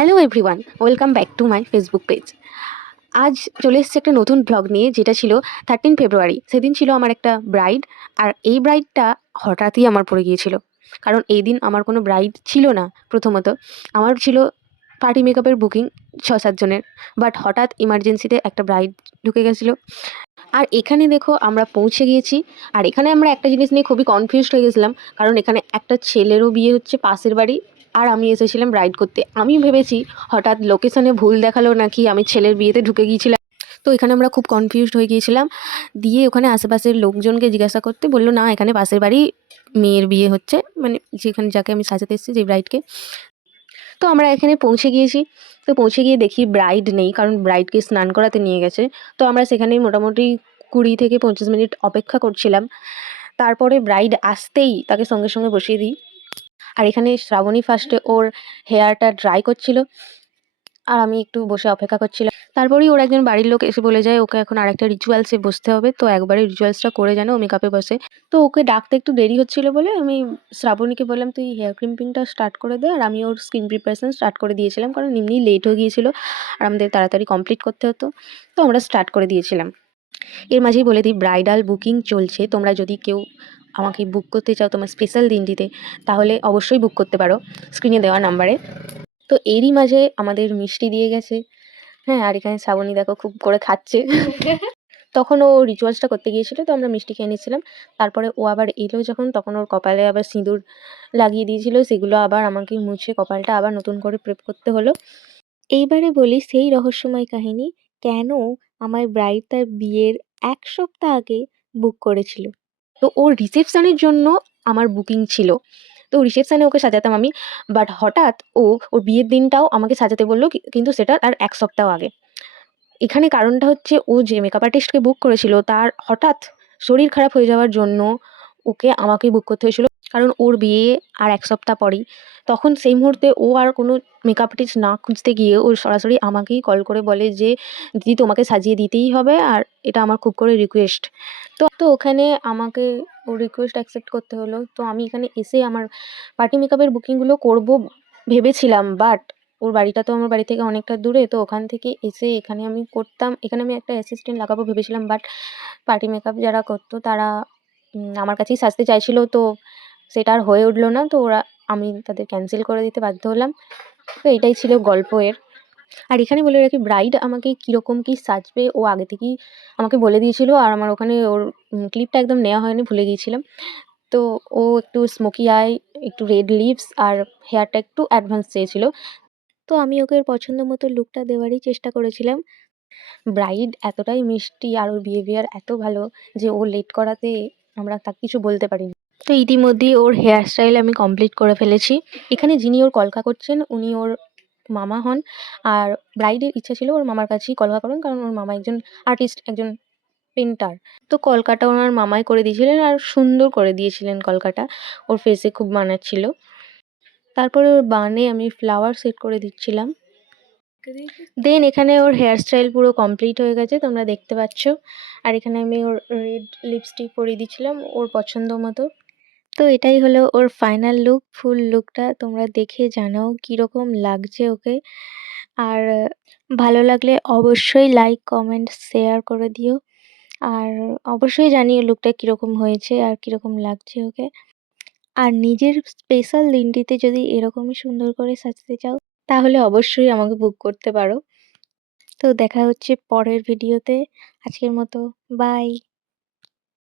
Hello everyone, welcome back to my Facebook page. আজ চলে এসেছে একটা নতুন ব্লগ নিয়ে, যেটা ছিল 13 ফেব্রুয়ারি। সেদিন ছিল আমার একটা ব্রাইড, আর এই ব্রাইডটা হঠাৎই আমার পড়ে গিয়েছিল। কারণ এই দিন আমার কোনো ব্রাইড ছিল না। প্রথমত আমার ছিল পার্টি মেকআপের বুকিং 6-7 জনের, বাট হঠাৎ ইমার্জেন্সিতে একটা ব্রাইড ঢুকে গেছিলো। আর এখানে দেখো আমরা পৌঁছে গিয়েছি, আর এখানে আমরা একটা জিনিস নিয়ে খুবই কনফিউজড হয়ে গেছিলাম। কারণ এখানে একটা ছেলেরও বিয়ে হচ্ছে পাশের বাড়ি, আর আমি এসেছিলাম রাইড করতে। আমি ভেবেছি হঠাৎ লোকেশনে ভুল দেখালো নাকি, আমি ছেলের বিয়েতে ঢুকে গিয়েছিলাম। তো এখানে আমরা খুব কনফিউজড হয়ে গিয়েছিলাম। দিয়ে ওখানে আশেপাশের লোকজনকে জিজ্ঞাসা করতে বললো, না এখানে পাশের বাড়ি মেয়ের বিয়ে হচ্ছে, মানে যেখানে যাকে আমি সাজাতে এসেছি, যে ব্রাইডকে। তো আমরা এখানে পৌঁছে গিয়েছি। তো পৌঁছে গিয়ে দেখি ব্রাইড নেই, কারণ ব্রাইডকে স্নান করাতে নিয়ে গেছে। তো আমরা সেখানে মোটামুটি 20 থেকে 25 মিনিট অপেক্ষা করছিলাম। তারপরে ব্রাইড আসতেই তাকে সঙ্গে সঙ্গে বসিয়ে দিই। আর এখানে শ্রাবণী ফার্স্টে ওর হেয়ারটা ড্রাই করছিল, আর আমি একটু বসে অপেক্ষা করছিলাম। তারপরেই ওর একজন বাড়ির লোক এসে বলে যায় ওকে এখন আরেকটা রিচুয়ালসে বসতে হবে, তো একবারে রিচুয়ালসটা করে যেন ও মেকআপে বসে। তো ওকে ডাকতে একটু দেরি হচ্ছিল বলে আমি শ্রাবণীকে বললাম, তুই হেয়ার ক্রিম্পিংটা স্টার্ট করে দে। আর আমি ওর স্কিন প্রিপারেশন স্টার্ট করে দিয়েছিলাম, কারণ এমনিই লেট হয়ে গিয়েছিল আর আমাদের তাড়াতাড়ি কমপ্লিট করতে হতো। তো আমরা স্টার্ট করে দিয়েছিলাম। এর মাঝেই বলে দিই, ব্রাইডাল বুকিং চলছে। তোমরা যদি কেউ আমাকে বুক করতে চাও তোমার স্পেশাল দিনটিতে, তাহলে অবশ্যই বুক করতে পারো স্ক্রিনে দেওয়া নাম্বারে। তো এরই মাঝে আমাদের মিষ্টি দিয়ে গেছে। হ্যাঁ, আর এখানে শ্রাবণী দেখো খুব করে খাচ্ছে। তখন ও রিচুয়ালসটা করতে গিয়েছিল, তো আমরা মিষ্টি খেয়ে নিচ্ছিলাম। তারপরে ও আবার এলো যখন, তখন ওর কপালে আবার সিঁদুর লাগিয়ে দিয়েছিল, সেগুলো আবার আমাকে মুছে কপালটা আবার নতুন করে প্রেপ করতে হলো। এইবারে বলি সেই রহস্যময় কাহিনী, কেন আমার ব্রাইড তার বিয়ের 1 সপ্তাহ আগে বুক করেছিল। তো ওর রিসেপশনের জন্য আমার বুকিং ছিল। তো রিসেপশনে ওকে সাজাতাম আমি, বাট হঠাৎ ওর বিয়ের দিনটাও আমাকে সাজাতে বললো, কিন্তু সেটা আর 1 সপ্তাহ আগে। এখানে কারণটা হচ্ছে, ও যে মেকআপ আর্টিস্টকে বুক করেছিল তার হঠাৎ শরীর খারাপ হয়ে যাওয়ার জন্য ওকে আমাকেই বুক করতে হয়েছিল। কারণ ওর বিয়ে আর 1 সপ্তাহ পরেই। তখন সেই মুহূর্তে ও আর কোনো মেকআপ আর্টিস্ট না খুঁজতে গিয়ে ও সরাসরি আমাকেই কল করে বলে যে, দিদি তোমাকে সাজিয়ে দিতেই হবে, আর এটা আমার খুব করে রিকোয়েস্ট। তো ওখানে আমাকে ওর রিকোয়েস্ট অ্যাকসেপ্ট করতে হলো। তো আমি এখানে এসে আমার পার্টি মেকআপের বুকিংগুলো করবো ভেবেছিলাম, বাট ওর বাড়িটা তো আমার বাড়ি থেকে অনেকটা দূরে। তো ওখান থেকে এসে এখানে আমি করতাম, এখানে আমি একটা অ্যাসিস্ট্যান্ট লাগাবো ভেবেছিলাম, বাট পার্টি মেকআপ যারা করতো তারা আমার কাছেই সাজতে চাইছিল। তো সেটা আর হয়ে উঠলো না। তো আমি তাদের ক্যান্সেল করে দিতে বাধ্য হলাম। তো এটাই ছিল গল্প এর। আর এখানে বলে রাখি, ব্রাইড আমাকে কীরকম কী সাজবে ও আগে থেকেই আমাকে বলে দিয়েছিল। আর আমার ওখানে ওর ক্লিপটা একদম নেওয়া হয়নি, ভুলে গিয়েছিলাম। তো ও একটু স্মোকি আই, একটু রেড লিপস আর হেয়ারটা একটু অ্যাডভান্স চেয়েছিল। তো আমি ওকে ওর পছন্দ মতো লুকটা দেওয়ারই চেষ্টা করেছিলাম। ব্রাইড এতটাই মিষ্টি আর ওর বিহেভিয়ার এত ভালো যে ও লেট করাতে আমরা তাকে কিছু বলতে পারিনি। তো ইতিমধ্যেই ওর হেয়ার স্টাইল আমি কমপ্লিট করে ফেলেছি। এখানে যিনি ওর কলকা করছেন উনি ওর মামা হন। আর ব্রাইডের ইচ্ছা ছিল ওর মামার কাছেই কলকা করুন, কারণ ওর মামা একজন আর্টিস্ট, একজন পেন্টার। তো কলকাটা ওনার মামাই করে দিয়েছিলেন, আর সুন্দর করে দিয়েছিলেন কলকাটা। ওর ফেসে খুব মানাচ্ছিল। তারপরে ওর বানে আমি ফ্লাওয়ার সেট করে দিচ্ছিলাম। দেন এখানে ওর হেয়ার স্টাইল পুরো কমপ্লিট হয়ে গেছে, তোমরা দেখতে পাচ্ছ। আর এখানে আমি ওর রেড লিপস্টিক পরিয়ে দিচ্ছিলাম ওর পছন্দ মতো। তো এটাই হলো ওর ফাইনাল লুক। ফুল লুকটা তোমরা দেখে জানাও কীরকম লাগছে ওকে। আর ভালো লাগলে অবশ্যই লাইক, কমেন্ট, শেয়ার করে দিও। আর অবশ্যই জানিও লুকটা কীরকম হয়েছে আর কীরকম লাগছে ওকে। আর নিজের স্পেশাল দিনটিতে যদি এরকমই সুন্দর করে সাজতে চাও, তাহলে অবশ্যই আমাকে বুক করতে পারো। তো দেখা হচ্ছে পরের ভিডিওতে। আজকের মতো বাই।